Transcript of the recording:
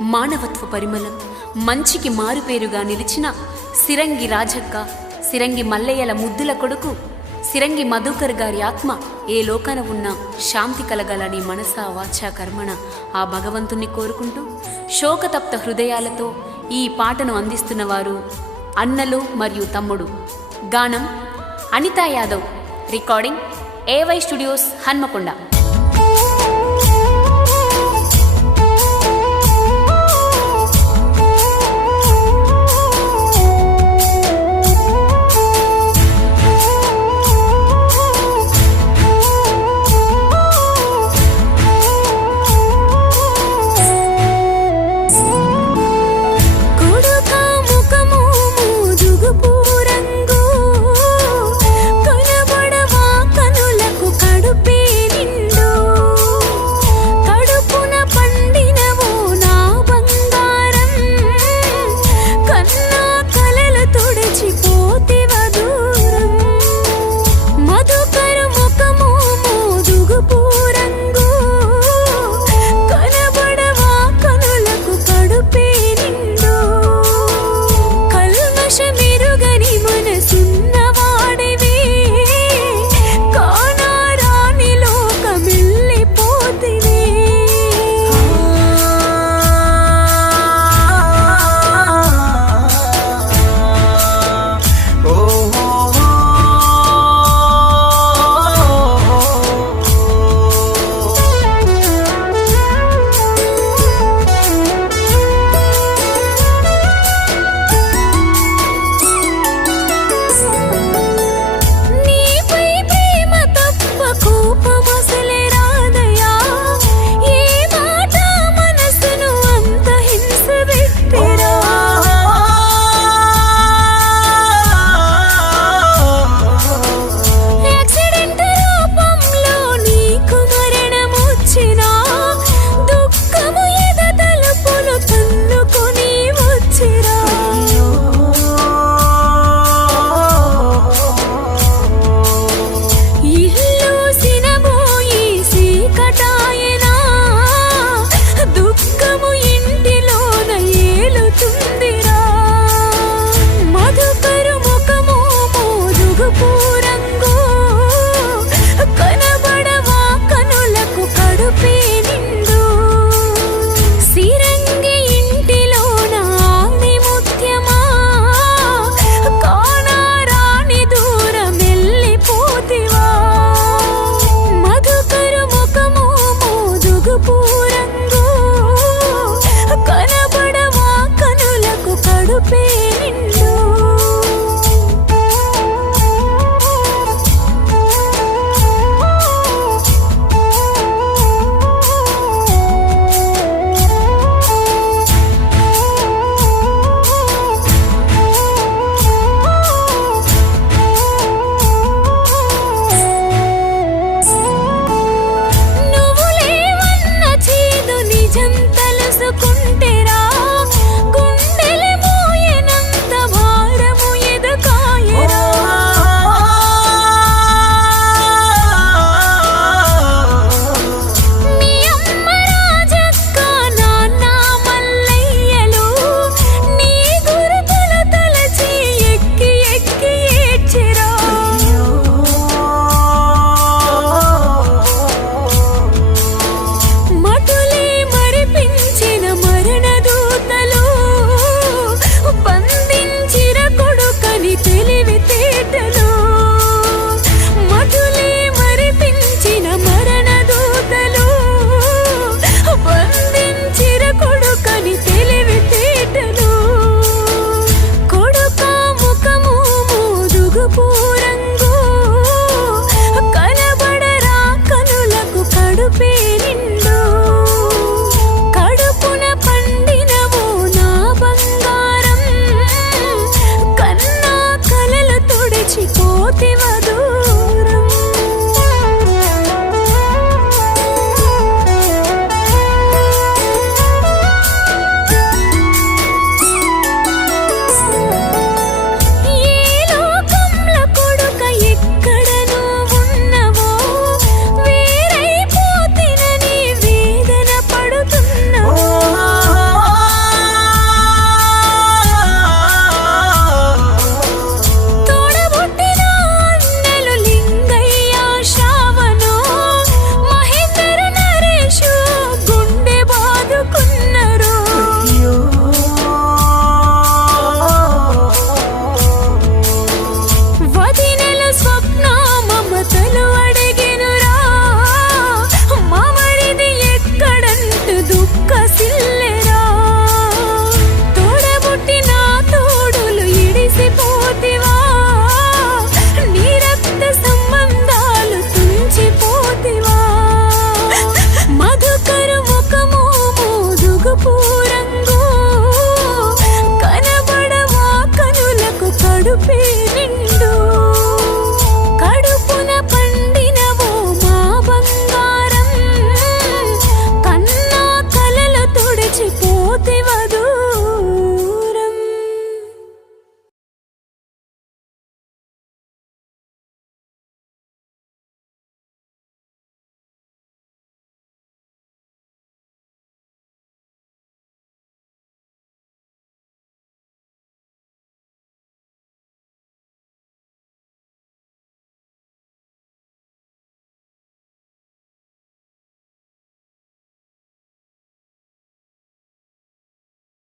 మానవత్వ పరిమళం. మంచికి మారుపేరుగా నిలిచిన సిరంగి రాజక్క సిరంగి మల్లయ్యల ముద్దుల కొడుకు సిరంగి మధుకర్ గారి ఆత్మ ఏ లోకాన ఉన్నా శాంతి కలగాలని మనసా వాచా కర్మణ ఆ భగవంతుణ్ణి కోరుకుంటూ శోకతప్త హృదయాలతో ఈ పాటను అందిస్తున్న వారు అన్నలు మరియు తమ్ముడు. గానం Anitha Yadav. Recording AY studios Hanamkonda.